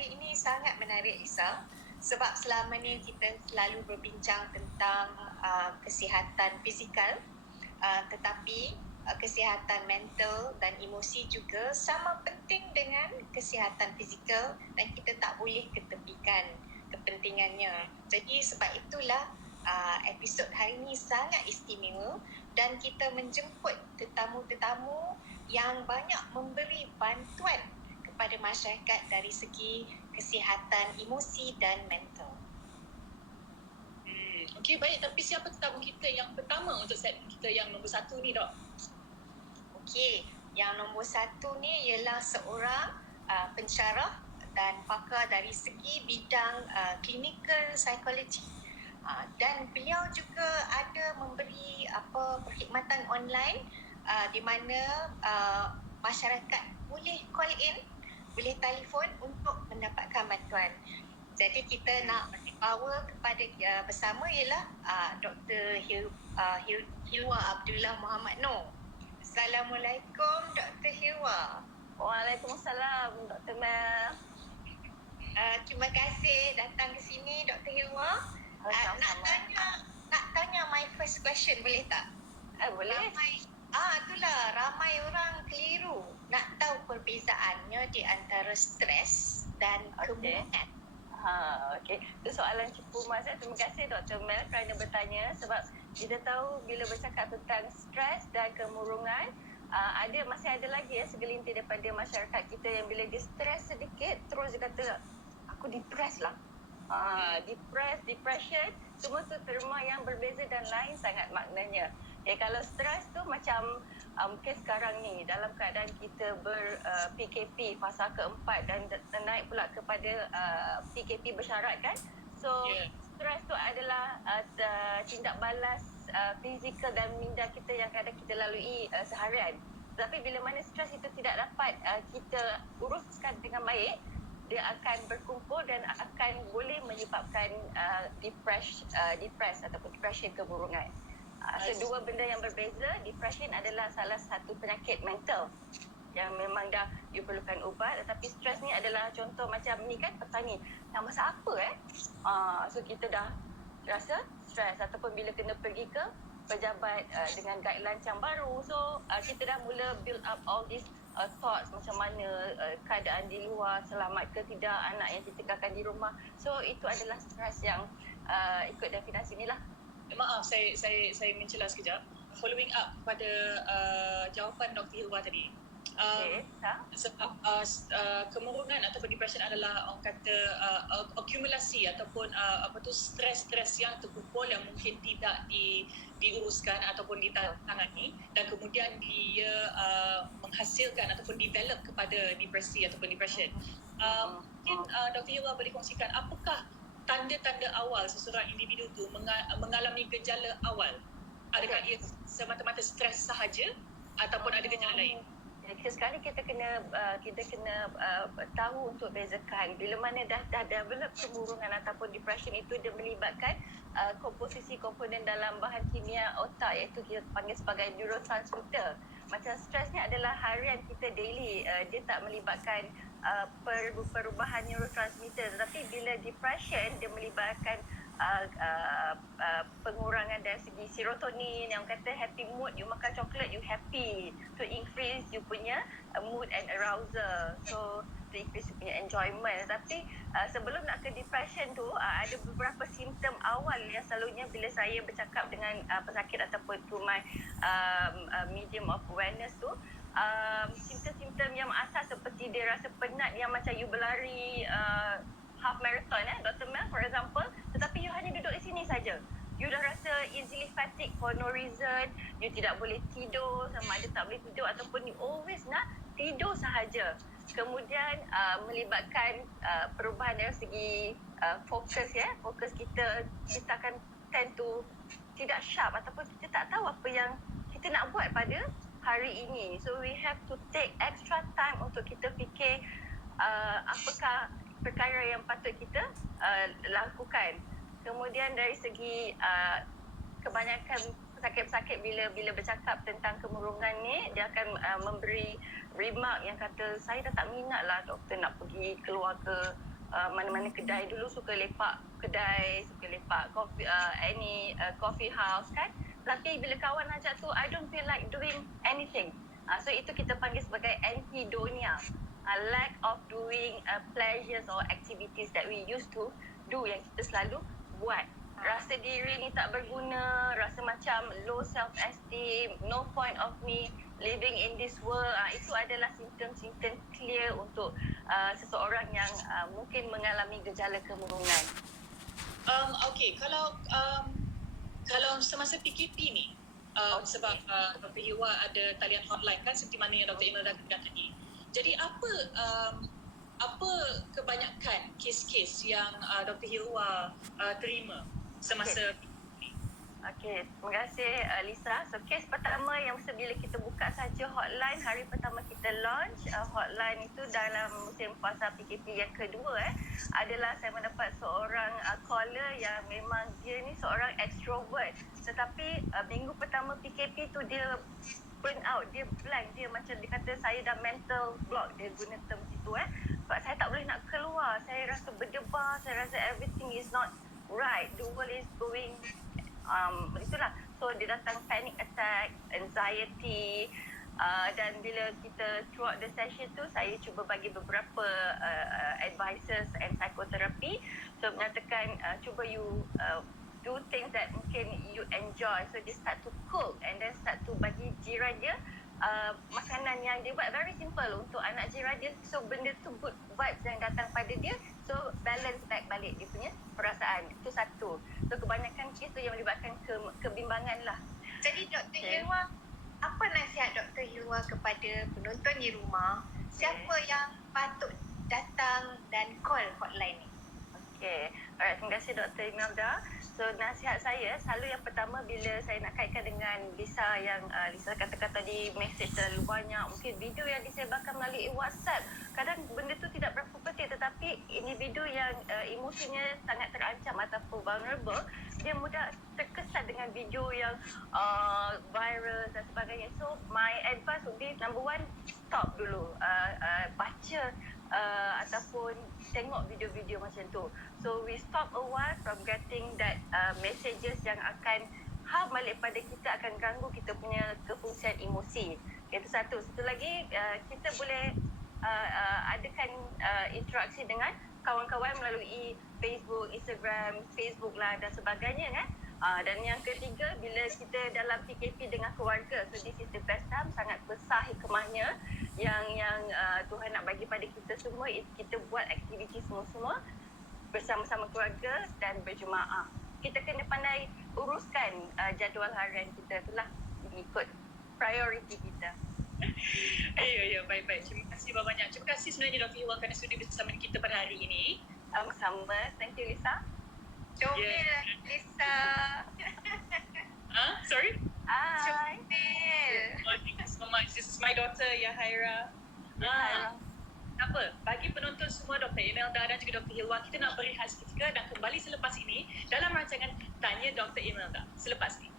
Ini sangat menarik, Isa, sebab selama ni kita selalu berbincang tentang kesihatan fizikal, tetapi kesihatan mental dan emosi juga sama penting dengan kesihatan fizikal dan kita tak boleh ketepikan kepentingannya. Jadi sebab itulah episod hari ini sangat istimewa dan kita menjemput tetamu-tetamu yang banyak memberi bantuan kepada masyarakat dari segi kesihatan emosi dan mental. Okey, baik. Tapi siapa tetamu kita yang pertama untuk segmen kita yang nombor 1 ni, Dok? Okey, yang nombor 1 ni ialah seorang pensyarah dan pakar dari segi bidang clinical psychology. Dan beliau juga ada memberi perkhidmatan online di mana masyarakat boleh call in, boleh telefon untuk mendapatkan bantuan. Jadi kita nak bagi power kepada bersama ialah Dr. Hilwa Abdullah Muhammad Noor. Assalamualaikum Dr. Hilwa. Waalaikumsalam Dr. Mel. Terima kasih datang ke sini Dr. Hilwa. Nak tanya my first question, boleh tak? Boleh. Ramai orang keliru nak tahu perbezaannya di antara stres dan kemurungan. Okey. Itu soalan cepu Mas. Terima kasih Dr. Mel kerana bertanya, sebab kita tahu bila bercakap tentang stres dan kemurungan, masih ada lagi segelintir daripada masyarakat kita yang bila dia stres sedikit terus dia kata aku depressed lah. Depression, semua tu terma yang berbeza dan lain sangat maknanya. Kalau stres tu macam mungkin sekarang ni dalam keadaan kita ber-PKP fasa keempat dan naik pula kepada PKP bersyarat kan. So stres tu adalah tindak balas fizikal dan minda kita yang kadang kita lalui seharian. Tapi bila mana stres itu tidak dapat kita uruskan dengan baik, dia akan berkumpul dan akan boleh menyebabkan depres ataupun depression, kemurungan. Dua benda yang berbeza. Depression adalah salah satu penyakit mental yang memang dah you perlukan ubat, tetapi stres ni adalah contoh macam ni kan, petani yang masak apa so kita dah rasa stres, ataupun bila kena pergi ke pejabat dengan guidelines yang baru, so kita dah mula build up all these thoughts macam mana keadaan di luar, selamat ke tidak anak yang ditinggalkan di rumah. So itu adalah stres yang ikut definisi ni lah. Maaf, saya mencela sekejap. Following up pada jawapan Dr. Hilwa tadi. Sebab kemurungan ataupun depression adalah orang kata akumulasi ataupun stres yang terkumpul yang mungkin tidak diuruskan ataupun ditangani, dan kemudian dia menghasilkan ataupun develop kepada depresi ataupun depression. Mungkin Dr. Hilwa boleh kongsikan apakah tanda-tanda awal seseorang individu tu mengalami gejala awal? Adakah ia semata-mata stres sahaja ataupun ada gejala lain? Sekali kita kena tahu untuk bezakan bila mana dah develop kemurungan ataupun depression, itu dia melibatkan komposisi komponen dalam bahan kimia otak, iaitu kita panggil sebagai neurotransmitter. Macam stres ni adalah harian kita daily, dia tak melibatkan perubahan neurotransmitter. Tetapi bila depression, dia melibatkan pengurangan dari segi serotonin, yang kata happy mood, you makan coklat you happy, to increase you punya mood and arousal, so to increase you punya enjoyment. Tapi sebelum nak ke depression tu, ada beberapa simptom awal yang selalunya bila saya bercakap dengan pesakit ataupun to my medium of awareness tu, simptom-simptom yang asal seperti dia rasa penat yang macam you berlari half marathon Dr. Mel for example, tetapi you hanya duduk di sini saja. You dah rasa easily fatigue for no reason, you tidak boleh tidur, sama ada tak boleh tidur ataupun you always nak tidur sahaja. Kemudian melibatkan perubahan dari segi fokus kita akan tend to tidak sharp, ataupun kita tak tahu apa yang kita nak buat pada hari ini. So we have to take extra time untuk kita fikir apakah perkara yang patut kita lakukan. Kemudian dari segi kebanyakan pesakit-pesakit bila bercakap tentang kemurungan ni, dia akan memberi remark yang kata saya dah tak minat lah doktor nak pergi keluar ke mana-mana kedai. Dulu suka lepak kedai, suka lepak coffee house kan. Tapi bila kawan ajak tu, I don't feel like doing anything. So itu kita panggil sebagai anhedonia. Lack of doing pleasures or activities that we used to do, yang kita selalu buat. Rasa diri ni tak berguna, rasa macam low self-esteem, no point of me living in this world. Itu adalah simptom-simptom clear untuk seseorang yang mungkin mengalami gejala kemurungan. Okay, kalau semasa PKP ni, sebab Dr. Hiwa ada talian hotline kan, seperti mana yang Dr. Imelda katakan tadi. Jadi apa kebanyakan kes-kes yang Dr. Hiwa terima semasa Okey, terima kasih Lisa. So kes pertama yang bila kita buka saja hotline, hari pertama kita launch hotline itu dalam musim puasa PKP yang kedua adalah saya mendapat seorang caller yang memang dia ni seorang extrovert. Tetapi minggu pertama PKP tu dia burn out, dia blank, dia macam dia kata saya dah mental block, dia guna term itu sebab saya tak boleh nak keluar, saya rasa berdebar, saya rasa everything is not right, the world is going itulah. So dia datang panic attack, anxiety, dan bila kita throughout the session tu saya cuba bagi beberapa advices and psychotherapy. So menyatakan cuba you do things that mungkin you enjoy. So dia start to cook and then start to bagi jiran dia makanan yang dia buat very simple untuk anak jiran dia. So benda tu good vibes yang datang pada dia. So balance back balik dia punya perasaan. Itu satu. So kebanyakan kes tu yang melibatkan kebimbangan lah. Jadi Dr. Hilwa, apa nasihat Dr. Hilwa kepada penonton di rumah? Siapa yang patut datang dan call hotline ni? Okay. Alright, terima kasih Dr. Imelda. So nasihat saya, selalu yang pertama bila saya nak kaitkan dengan Lisa yang Lisa katakan tadi message terlalu banyak, mungkin video yang disebarkan melalui WhatsApp, kadang benda tu tidak berapa penting, tetapi individu yang emosinya sangat terancam ataupun vulnerable, dia mudah terkesan dengan video yang viral dan sebagainya. So my advice would be, number one, stop dulu, baca ataupun tengok video-video macam tu. So we stop a while from getting that messages yang akan harm balik pada kita, akan ganggu kita punya kefungsian emosi. Itu satu. Satu lagi, kita boleh adakan interaksi dengan kawan-kawan melalui Facebook, Instagram, Facebook lah dan sebagainya kan. Dan yang ketiga, bila kita dalam PKP dengan keluarga, so this is the best time, sangat besar hikmahnya yang Tuhan nak bagi pada kita semua, kita buat aktiviti semua-semua bersama-sama keluarga dan berjemaah. Kita kena pandai uruskan jadual harian kita, itulah mengikut prioriti kita. Ya, baik-baik. Terima kasih banyak. Terima kasih sebenarnya Dr. Hiwa kerana sudi bersama kita pada hari ini. Sama-sama. Thank you Lisa. Comel Lisa. Sorry? Hi. Comel. Oh, thank you so much. This is my daughter, Yahaira. Apa? Bagi penonton semua, Dr. Imelda dan juga Dr. Hilwa, kita nak berehat seketika dan kembali selepas ini dalam rancangan Tanya Dr. Imelda. Selepas ini.